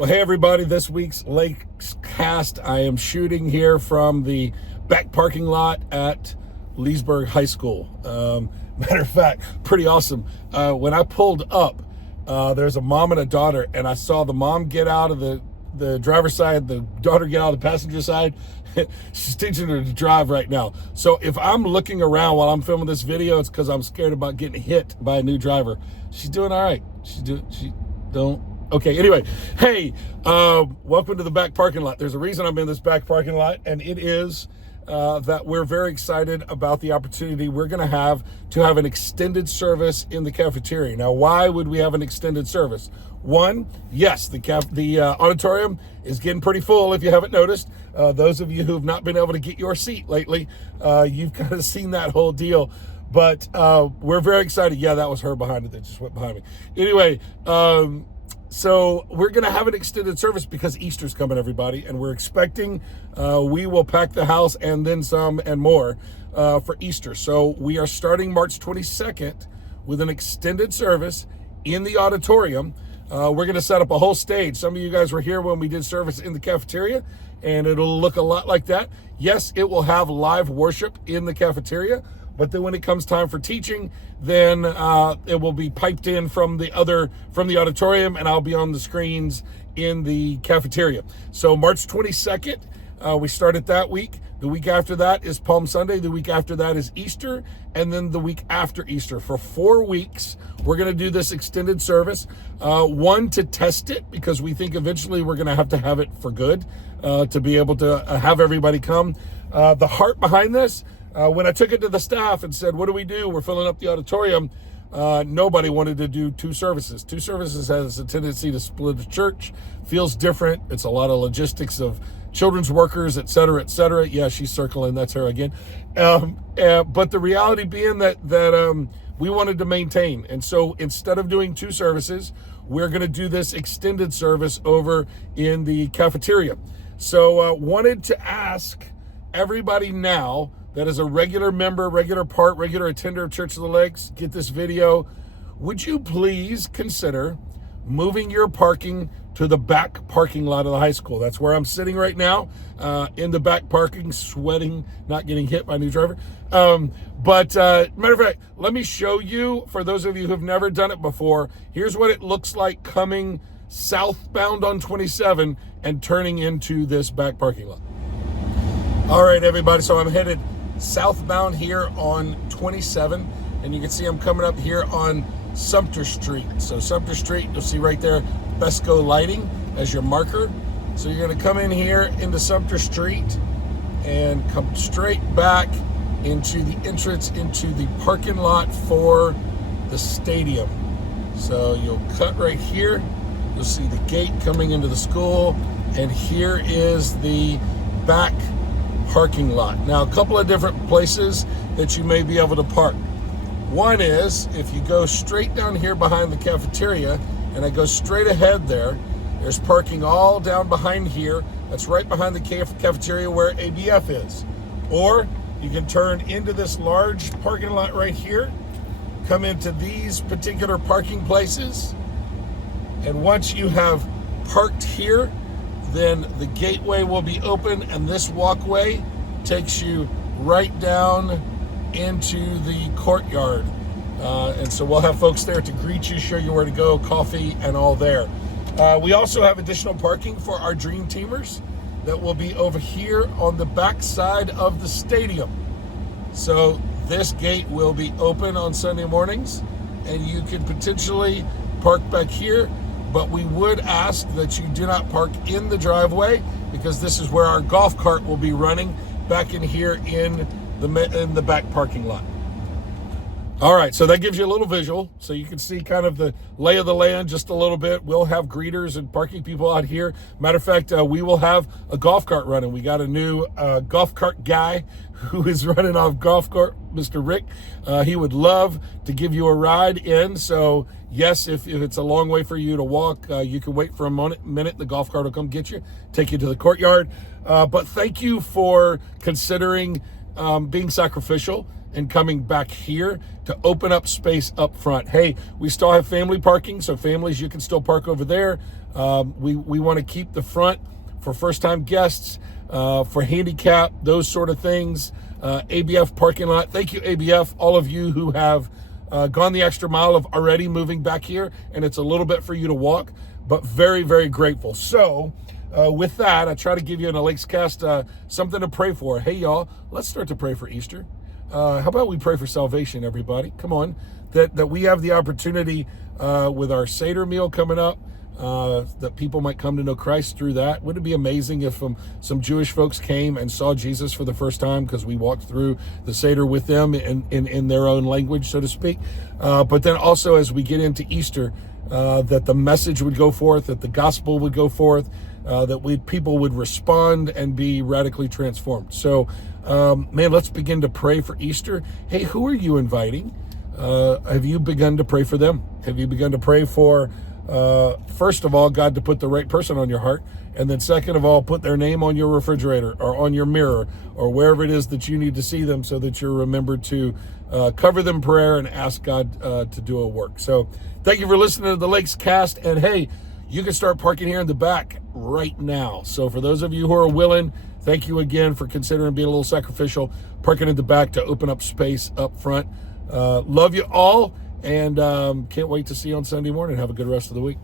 Well, hey everybody, this week's LakesCast, I am shooting here from the back parking lot at Leesburg High School. Matter of fact, pretty awesome. When I pulled up, there's a mom and a daughter, and I saw the mom get out of the driver's side, the daughter get out of the passenger side. She's teaching her to drive right now. So if I'm looking around while I'm filming this video, it's because I'm scared about getting hit by a new driver. She's doing all right. Okay, anyway, hey, welcome to the back parking lot. There's a reason I'm in this back parking lot, and it is that we're very excited about the opportunity we're going to have an extended service in the cafeteria. Now, why would we have an extended service? One, yes, the auditorium is getting pretty full, if you haven't noticed. Those of you who've not been able to get your seat lately, you've kind of seen that whole deal. But we're very excited. Yeah, that was her behind it that just went behind me. Anyway, so we're going to have an extended service because Easter's coming, everybody, and we're expecting we will pack the house and then some and more for Easter. So we are starting March 22nd with an extended service in the auditorium. We're going to set up a whole stage. Some of you guys were here when we did service in the cafeteria, and it'll look a lot like that. Yes, it will have live worship in the cafeteria, but then when it comes time for teaching, then it will be piped in from the auditorium, and I'll be on the screens in the cafeteria. So March 22nd, we start it that week. The week after that is Palm Sunday. The week after that is Easter. And then the week after Easter. For 4 weeks, we're going to do this extended service. One, to test it, because we think eventually we're going to have it for good, to be able to have everybody come. The heart behind this, when I took it to the staff and said, what do we do? We're filling up the auditorium. Nobody wanted to do two services. Two services has a tendency to split the church, feels different. It's a lot of logistics of children's workers, et cetera, et cetera. Yeah, she's circling. That's her again. But the reality being that we wanted to maintain. And so instead of doing two services, we're going to do this extended service over in the cafeteria. So wanted to ask everybody now that is a regular member, regular attender of Church of the Lakes, get this video. Would you please consider moving your parking to the back parking lot of the high school? That's where I'm sitting right now, in the back parking, sweating, not getting hit by a new driver. But matter of fact, let me show you, for those of you who've never done it before, here's what it looks like coming southbound on 27 and turning into this back parking lot. All right, everybody, so I'm headed southbound here on 27, and you can see I'm coming up here on Sumter Street. So Sumter Street, you'll see right there, Besco Lighting as your marker. So you're going to come in here into Sumter Street and come straight back into the entrance into the parking lot for the stadium. So you'll cut right here. You'll see the gate coming into the school, and here is the back parking lot. Now, a couple of different places that you may be able to park. One is, if you go straight down here behind the cafeteria, and I go straight ahead there's parking all down behind here. That's right behind the cafeteria where ABF is. Or you can turn into this large parking lot right here, come into these particular parking places, and once you have parked here, then the gateway will be open, and this walkway takes you right down into the courtyard. And so we'll have folks there to greet you, show you where to go, coffee and all there. We also have additional parking for our Dream Teamers that will be over here on the back side of the stadium. So this gate will be open on Sunday mornings, and you can potentially park back here. But we would ask that you do not park in the driveway, because this is where our golf cart will be running back in here in the back parking lot. All right, so that gives you a little visual, so you can see kind of the lay of the land just a little bit. We'll have greeters and parking people out here. Matter of fact, we will have a golf cart running. We got a new golf cart guy who is running off golf cart, Mr. Rick. He would love to give you a ride in. So yes, if it's a long way for you to walk, you can wait for a minute. The golf cart will come get you, take you to the courtyard. But thank you for considering being sacrificial and coming back here to open up space up front. Hey, we still have family parking, so families, you can still park over there. We want to keep the front for first-time guests, for handicap, those sort of things. ABF parking lot. Thank you, ABF, all of you who have gone the extra mile of already moving back here, and it's a little bit for you to walk, but very, very grateful. So with that, I try to give you in a LakesCast something to pray for. Hey, y'all, let's start to pray for Easter. How about we pray for salvation, everybody? Come on, that we have the opportunity with our Seder meal coming up, that people might come to know Christ through that. Wouldn't it be amazing if some Jewish folks came and saw Jesus for the first time because we walked through the Seder with them in their own language, so to speak. But then also as we get into Easter, that the message would go forth, that the gospel would go forth, that people would respond and be radically transformed. So, man, let's begin to pray for Easter. Hey, who are you inviting? Have you begun to pray for them? Have you begun to pray for, first of all, God to put the right person on your heart, and then second of all, put their name on your refrigerator or on your mirror or wherever it is that you need to see them, so that you're remembered to cover them in prayer and ask God to do a work. So thank you for listening to the LakesCast, and hey, you can start parking here in the back right now. So for those of you who are willing, thank you again for considering being a little sacrificial, parking in the back to open up space up front. Love you all, and can't wait to see you on Sunday morning. Have a good rest of the week.